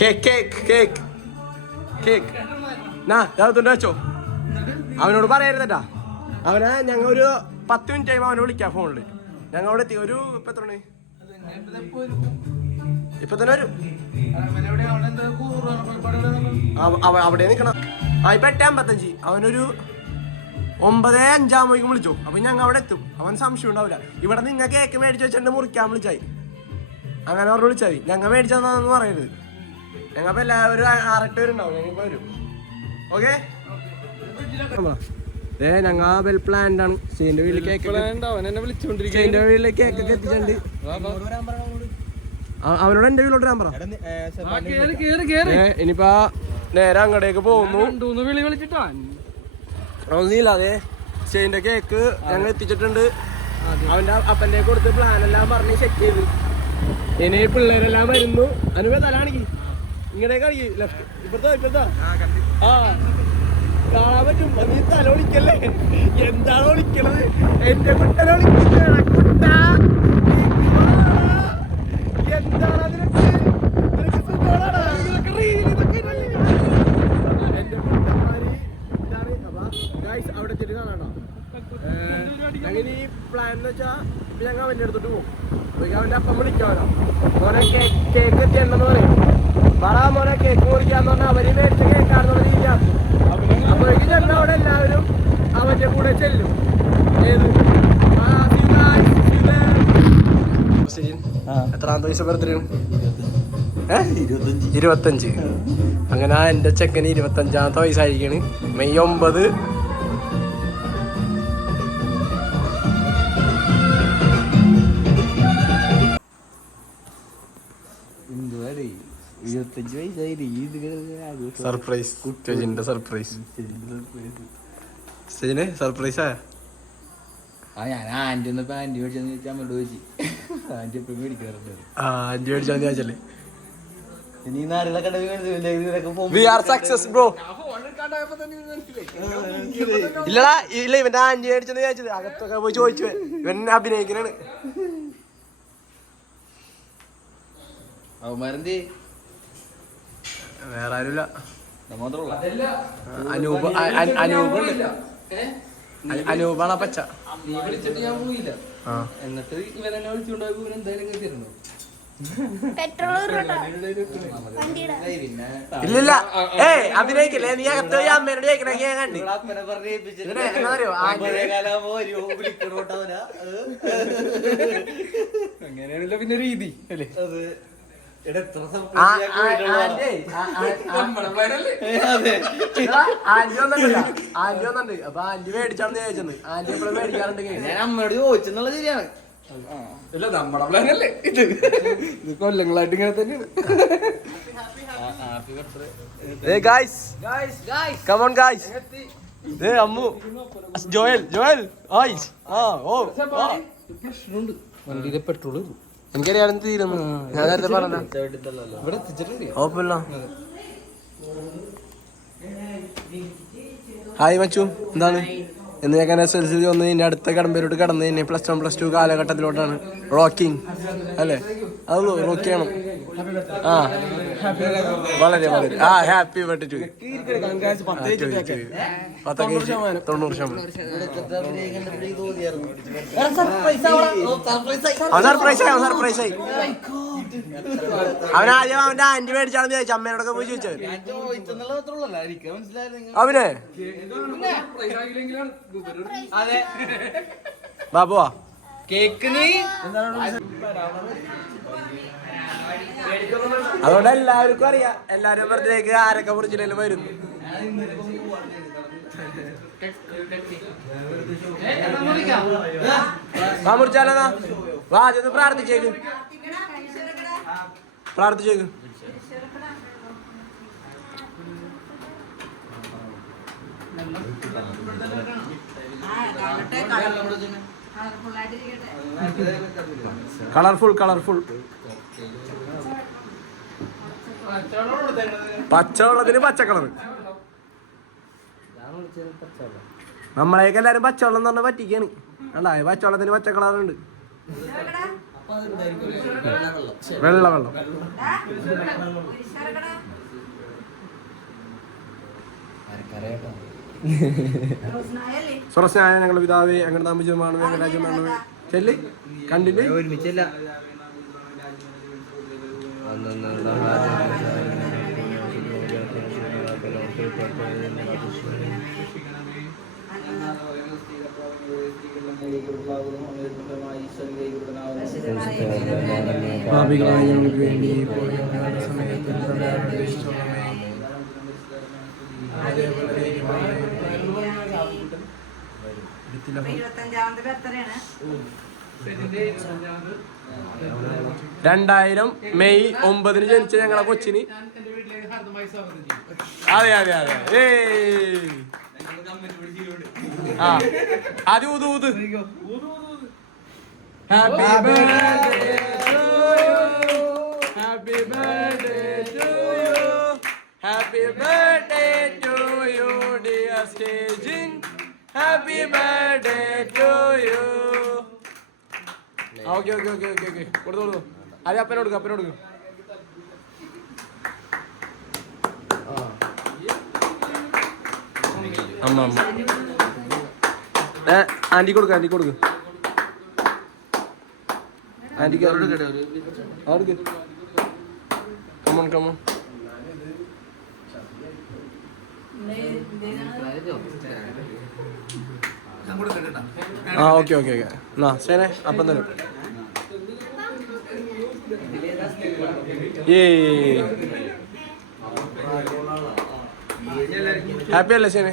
Cake cake cake cake തൊണ്ട് വെച്ചോ. അവനോട് പറയരുതട്ടാ. അവനെ ഞങ്ങൾ ഒരു 10 മിനിറ്റ് ആയി അവനെ വിളിക്കാം ഫോണില്. ഞങ്ങൾ അവിടെ എത്തി. ഒരു ഇപ്പൊ എത്ര മണി? ഇപ്പൊ തന്നെ വരും. അവിടെ നിക്കണം. ഇപ്പൊ 8:55. അവനൊരു 9:05 വിളിച്ചു. അപ്പൊ ഞങ്ങൾ അവിടെ എത്തും. അവൻ സംശയം ഉണ്ടാവില്ല. ഇവിടെ നിങ്ങൾ കേക്ക് മേടിച്ച് വെച്ചിട്ട് മുറിക്കാൻ വിളിച്ചായി. അങ്ങനെ പറഞ്ഞ് വിളിച്ചാൽ മതി. ഞങ്ങൾ മേടിച്ചതെന്ന് പറയരുത്. ഞങ്ങപ്പോ എല്ലാവരും 6-8 പേരുണ്ടാവും. ഞങ്ങളിപ്പോ വരും. ഓക്കെ. ഞങ്ങ വെൽ പ്ലാൻഡ് ആണ്. സ്റ്റേന്റെ വീട്ടിൽ കേക്ക് സ്റ്റേന്റെ വീട്ടിലേക്ക് കേക്കൊക്കെ എത്തിച്ചിട്ടുണ്ട്. അവനോട് എന്റെ വീട്ടിലോട്ട് വരാൻ പറ. ഇനിയിപ്പോ നേരെ അങ്ങടേക്ക് പോകുന്നു. ഒന്നുമില്ല. അതെ സ്റ്റേന്റെ കേക്ക് ഞങ്ങൾ എത്തിച്ചിട്ടുണ്ട്. അവന്റെ അപ്പന്റെ കൊടുത്ത് പ്ലാൻ എല്ലാം പറഞ്ഞ് സെറ്റ് ചെയ്ത്. ഇനി പിള്ളേരെല്ലാം വരുന്നു. അനുവേ തലാണെങ്കിൽ ഇങ്ങടേക്ക് അടിക്ക്. ലെഫ്റ്റ് ഇപ്പഴത്തെ കാണാൻ പറ്റും. നീ തല ഒളിക്കല്ലേ? എന്താണ് ഒളിക്കണത്? എന്റെ കുട്ടനെ ഒളിക്കുന്ന കുട്ട. എന്താണ് അതിനൊക്കെ? നിനക്ക് സുഖമാണോ? എന്റെ കുട്ടന്മാര് ഇതാണ്. അപ്പൊ ഗൈസ് അവിടെ എത്തിയിട്ട് കാണാട്ടോ. ഞങ്ങൾ ഈ പ്ലാൻ എന്ന് വെച്ചാ ഇപ്പൊ ഞങ്ങൾ അവന്റെ അടുത്തോട്ട് പോകും. അവന്റെ അപ്പം വിളിക്കാമല്ലോ. മോനെ കേക്ക് എത്തിയെന്ന് പറയും. പറ മോനെ കേക്ക് മുറിക്കാന്ന് പറഞ്ഞാൽ അവര് മേടിച്ച കേക്കാണെന്നുള്ള രീതിയാക്കും. അപ്പോഴേക്കും ഞങ്ങൾ അവിടെ എല്ലാവരും അവന്റെ കൂടെ ചെല്ലും. ഏത് എത്രാമത്തെ വയസ്സ് ബർത്ത്ഡേ? 25. അങ്ങനെ എന്റെ ചെക്കന് 25ാമത്തെ വയസ്സായിരിക്കാണ്. മെയ് 9. സർപ്രൈസ്. സ്റ്റേജിന്റെ സർപ്രൈസ്. സ്റ്റേജിന് സർപ്രൈസാ. ഞാൻ ആന്റി വന്നപ്പോ ആന്റി മേടിച്ചെന്ന് ചോദിച്ചാൽ അമ്മയോട് ചോദിച്ചു. ആന്റി എപ്പോഴും മേടിക്കാറുണ്ട്. ആന്റി മേടിച്ചാൽ ചോദിച്ചല്ലേ. ഇല്ലടാ ഇല്ല. ഇവന്റെ ആന്റി മേടിച്ചെന്ന് ചോദിച്ചത്. അകത്തൊക്കെ പോയി ചോദിച്ചു. ഇവൻ അഭിനയിക്കണാണ്. അവന്മാരെന്ത് വേറെ ആരുമില്ല. അനൂപാണ് പച്ച. നീ വിളിച്ചിട്ട് ഞാൻ പോയില്ല. എന്നിട്ട് ഇവനെന്നെ വിളിച്ചുകൊണ്ടുപോയി. ഇവൻ എന്തായാലും തരുന്നു. ഇല്ലില്ല. അഭിനയിക്കില്ലേ? നീ അകത്ത് പോയി അമ്മേനോട് ചോദിക്കണേ. ഞാൻ കണ്ടു. അങ്ങനെയാണല്ലോ പിന്നെ രീതി അല്ലേ? ആന്റി വന്നിട്ടുണ്ട്. അപ്പൊ ആന്റി മേടിച്ചാണെന്ന് ചോദിച്ചത്. ആന്റി എപ്പോഴും മേടിക്കാറുണ്ട്. ഞാൻ അമ്മയോട് ചോദിച്ചെന്നുള്ള ശരിയാണ്. ഇല്ല നമ്മുടെ പ്ലാനല്ലേ ഇത്. ഇത് കൊല്ലങ്ങളായിട്ട് ഇങ്ങനെ തന്നെയാണ്. അമ്മു ജോയൽ ജോയൽ വണ്ടിയിലെ പെട്രോൾ എനിക്കറിയാം തീരുന്നു. ഞാൻ നേരത്തെ പറഞ്ഞ ഇവിടെ എത്തിച്ചിട്ടില്ല. കുഴപ്പമില്ല. ഹായ് മച്ചു, എന്താണ്? എന്ന് ഞാൻ SLC വന്ന് ഇനി അടുത്ത കടമ്പേരോട്ട് കടന്ന് ഇനി +1 +2 കാലഘട്ടത്തിലോട്ടാണ്. റോക്കിങ് അല്ലേ? അതുള്ളൂ, റോക്ക് ചെയ്യണം. വളരെ വളരെ ഹാപ്പി ബർത്ത്ഡേ ടു. 90%. സർപ്രൈസായി. അവനാദ്യം അവന്റെ ആന്റി മേടിച്ചാണെന്ന് ചോദിച്ചു. അമ്മേനോടൊക്കെ പോയി ചോദിച്ചത്. അവനെ ബാബുവാ കേക്ക് നീ അതുകൊണ്ട് എല്ലാവർക്കും അറിയാം. എല്ലാരും ബർത്ത്ഡേക്ക് ആരൊക്കെ മുറിച്ചില്ലെങ്കിലും വരും. മുറിച്ചാലോ? വാ ആദ്യം പ്രാർത്ഥിച്ചേക്ക്. കളർഫുൾ പച്ചവെള്ളത്തിന് പച്ചക്കളർ. നമ്മളെയൊക്കെ എല്ലാരും പച്ചവെള്ളം എന്ന് പറഞ്ഞാൽ പറ്റിക്കാണ്. അല്ല, പച്ചവെള്ളത്തിന് പച്ചക്കളറുണ്ട്. വെള്ള വെള്ളം. സുറസ്നായ ഞങ്ങളുടെ പിതാവേ അങ്ങനെ താമസിച്ചതുമാണ് രാജ്യമാണ് ചെല്ലി കണ്ടില്ലേ ഒരുമിച്ചില്ല. പാപികളായ ഞങ്ങൾക്ക് വേണ്ടി ഇപ്പോൾ ഞങ്ങളുടെ സമയത്ത് അപേക്ഷിച്ചോളണമേ. അതേപോലെ 2000 മെയ് 9 ജനിച്ച ഞങ്ങളെ കൊച്ചിന് അതെ അതെ അതെ ആ ആദ്യം ഊത് ഊത്. Happy birthday to you, happy birthday to you, happy birthday to you dear Stejin, happy birthday to you. Okay okay okay okay okay കൊടുത്തു കൊടുത്തു. അത് അപ്പനോട് അപ്പനോട് അമ്മ അമ്മ ആന്റി കൊടുക്ക ആന്റി കൊടുക്ക് ആന്റിക്ക് അവർക്ക് കമോൺ കമോൺ. ആ ഓക്കെ ഓക്കെ ഓക്കെ എന്നാ ശരി അപ്പം തരും. ഹാപ്പി അല്ലേ ശരി?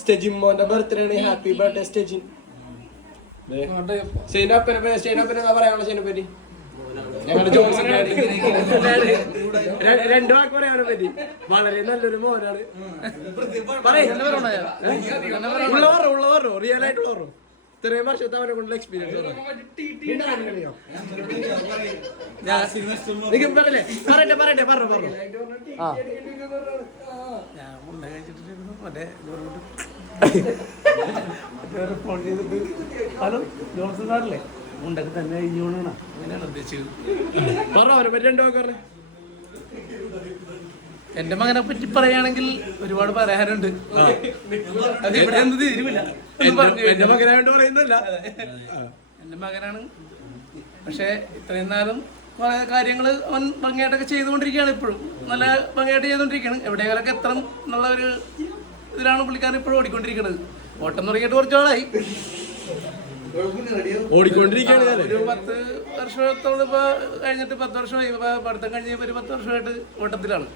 സ്റ്റെജിമോന്റെ ബർത്ത്ഡേ ആണ്. Happy birthday Stejin. പറയാനുള്ള ഷെയിനെ പറ്റി ഞങ്ങളുടെ ജോൺസൺ രണ്ടു വാക്ക് പറയാനെ പറ്റി. വളരെ നല്ലൊരു മോനാണ്. ഉള്ളവരോ റിയൽ ആയിട്ടുള്ള ഓർമ്മ ഇത്രയും വർഷത്തെ അവനെ കൊണ്ടുള്ള എക്സ്പീരിയൻസ് പറയട്ടെ പറയട്ടെ പറഞ്ഞു പറഞ്ഞു. ആ ഹലോ ജോൺസൺ സാറല്ലേ ഉണ്ടൊക്കെ തന്നെ കഴിഞ്ഞോണാണ് അങ്ങനെയാണ് ഉദ്ദേശിച്ചത്. രണ്ടു വാക്ക് പറഞ്ഞു. എന്റെ മകനെ പറ്റി പറയുകയാണെങ്കിൽ ഒരുപാട് പറയാനുണ്ട്. അത് ഇവിടെ എന്ത് തീരുമില്ല. എന്റെ മകനായിട്ട് പറയുന്നില്ല. എന്റെ മകനാണ്. പക്ഷെ ഇത്രയും നാളും കുറെ കാര്യങ്ങൾ അവൻ ഭംഗിയായിട്ടൊക്കെ ചെയ്തുകൊണ്ടിരിക്കുകയാണ്. ഇപ്പോഴും നല്ല ഭംഗിയായിട്ട് ചെയ്തുകൊണ്ടിരിക്കുകയാണ്. എവിടെയെങ്കിലൊക്കെ എത്തണം എന്നുള്ള ഒരു ഇതിലാണ് പുള്ളിക്കാരൻ ഇപ്പോഴും ഓടിക്കൊണ്ടിരിക്കുന്നത്. ഓട്ടം തുടങ്ങിയിട്ട് കുറച്ച് നാളായി. ഓടിക്കൊണ്ടിരിക്കുകയാണ്. ഒരു 10 വർഷത്തോളം ഇപ്പൊ കഴിഞ്ഞിട്ട് 10 വർഷമായി. ഇപ്പൊ പഠിത്തം കഴിഞ്ഞ ഒരു 10 വർഷമായിട്ട് ഓട്ടത്തിലാണ്.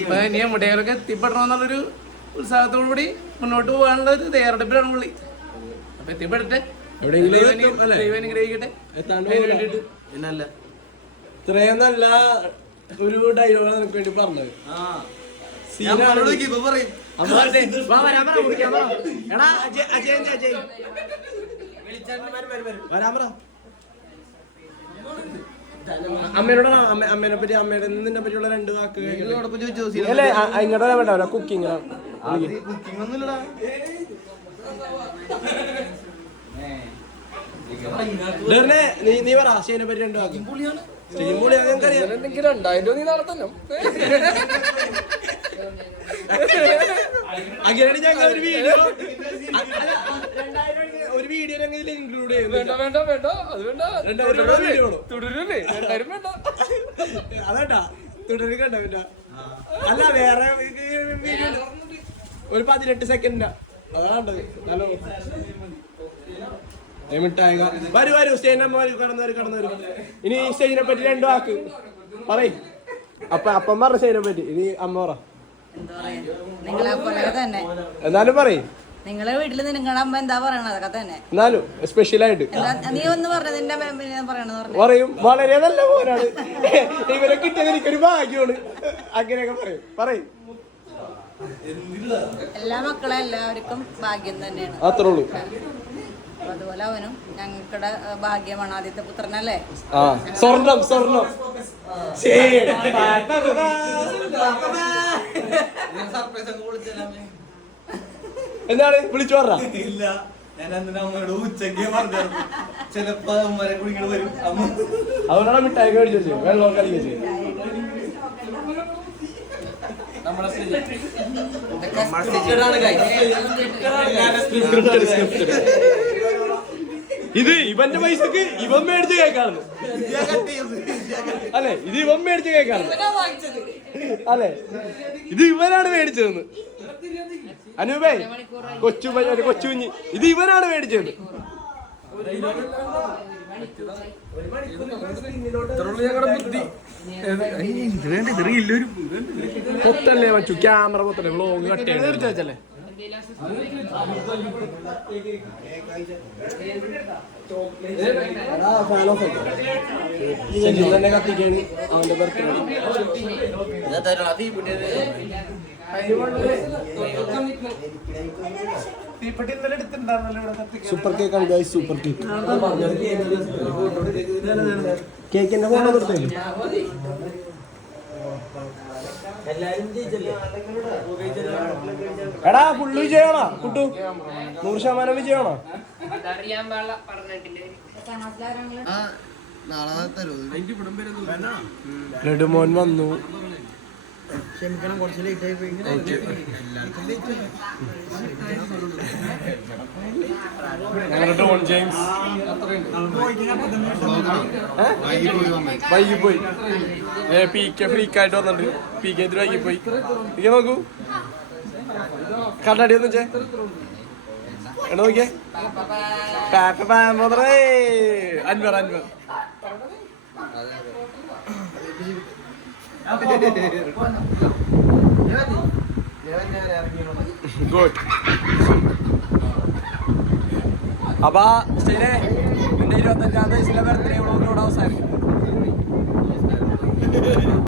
ഇപ്പൊ ഇനി എവിടെയൊക്കെ എത്തിപ്പെടണമെന്നുള്ളൊരു ഉത്സാഹത്തോടു കൂടി മുന്നോട്ട് പോകാനുള്ള ഒരു തയ്യാറെടുപ്പിലാണ് പുള്ളി. അപ്പൊ എത്തിപ്പെടട്ടെ, ദൈവം അനുഗ്രഹിക്കട്ടെ. വേണ്ടിട്ട് എന്നല്ല ഇത്രയും നല്ല ഒരു ഡയലോഗ് നിനക്ക് വേണ്ടി പറഞ്ഞത്. അമ്മേനോട് അമ്മേനെ പറ്റി അമ്മയുടെ നിന്നെ പറ്റിയുള്ള 2 വാക്ക് അല്ലേ? ഇങ്ങോട്ട് വേണ്ട കുക്കിംഗ് നീ പറ ഷെയിനെ പറ്റി 2 വാക്ക്. അങ്ങനെയാണ് ഞങ്ങൾ ഒരു വീഡിയോ ഇൻക്ലൂഡ് ചെയ്യുന്നത്. അതേട്ടാ തുടരുക കണ്ട പിന്നെ അല്ല വേറെ ഒരു 18 സെക്കൻഡാ അതാണ്ടത്. ഹലോ മിഠായി വരൂ സ്റ്റേജിനെ കടന്നു. ഇനി സ്റ്റേജിനെ പറ്റി 2 വാക്ക് പറയ്. അപ്പം പറഞ്ഞ സ്റ്റേജിനെ പറ്റി ഇനി അമ്മ പറ. എന്നാലും പറയ്. നിങ്ങളെ വീട്ടില് നിങ്ങളുടെ അമ്മ എന്താ പറയണത് അതൊക്കെ തന്നെ. എന്നാലും സ്പെഷ്യലായിട്ട് നീ ഒന്ന് പറഞ്ഞ നിന്റെ പറയണെന്ന് പറയും. വളരെ നല്ല പോരാണ് ഇവരെ കിട്ടിയത് എനിക്കൊരു ഭാഗ്യമാണ്. അങ്ങനെയൊക്കെ പറയും. എല്ലാ മക്കളെ എല്ലാവർക്കും ഭാഗ്യം തന്നെയാണ്. അത്രേ ഉള്ളൂ. അതുപോലെ അവനും ഞങ്ങളുടെ ഭാഗ്യമാണ്. ആദ്യത്തെ പുത്രനല്ലേ? സ്വർണം സർപ്രൈസ് ഒക്കെ വിളിച്ചാലേ എന്താണ് വിളിച്ചു പറഞ്ഞ? ഇല്ല, ഞാൻ അന്ന് അമ്മയോട് ഉച്ചയ്ക്ക് പറഞ്ഞു ചിലപ്പോ അമ്മരെ കുടിക്കണ വരും അമ്മ. അതുകൊണ്ടാണ് മിഠായി മേടിച്ചു വെച്ചു, വെള്ളം കളിച്ചു. നമ്മളെ ഇത് ഇവന്റെ പൈസക്ക് ഇവൻ മേടിച്ച കേക്കാണ് അല്ലെ? ഇത് ഇവൻ മേടിച്ച കേക്കാണ് അല്ലെ? ഇത് ഇവനാണ് മേടിച്ചതെന്ന്. അനൂപേ, കൊച്ചു കുഞ്ഞ്, ഇത് ഇവനാണ് മേടിച്ചത്. പൊത്തല്ലേ വച്ചു, ക്യാമറ പൊത്തല്ലേ, വ്ളോഗ് കട്ട് ചെയ്തല്ലേ. തന്നെ കത്തിക്കാണ് അവന്റെ ബർത്ത്ഡേ. സൂപ്പർ കേക്ക് ആണ് ഗൈസ്, സൂപ്പർ കേക്ക്. കേക്കിന്റെ ഫോട്ടോ കൊടുത്തേ. എടാ ഫുള്ള് വിജയമാണോ കുട്ടു? 100% വിജയമാണോ? ലഡുമോൻ വന്നു. ക്ഷമിക്കണം, കുറച്ച് ലേറ്റ് ആയി പോയി. ഡോൺ ജെയിംസ് വൈകിപ്പോയി. പി കെ ഫ്രീക്കായിട്ട് വന്നിട്ടുണ്ട്. പി കെ ഇതിൽ വൈകിപ്പോയി. ഇങ്ങനെ നോക്കൂ, കണ്ണാടി ഒന്ന് വെച്ചേ. എടാ നോക്കിയേ, അൻവർ അൻവർ ഗുഡ്. അപ്പൊ ശരി, എന്റെ 25-ാം വയസ്സിലെ ബർത്ത്ഡേ വ്ളോഗിനോട് അവസാനിക്കും.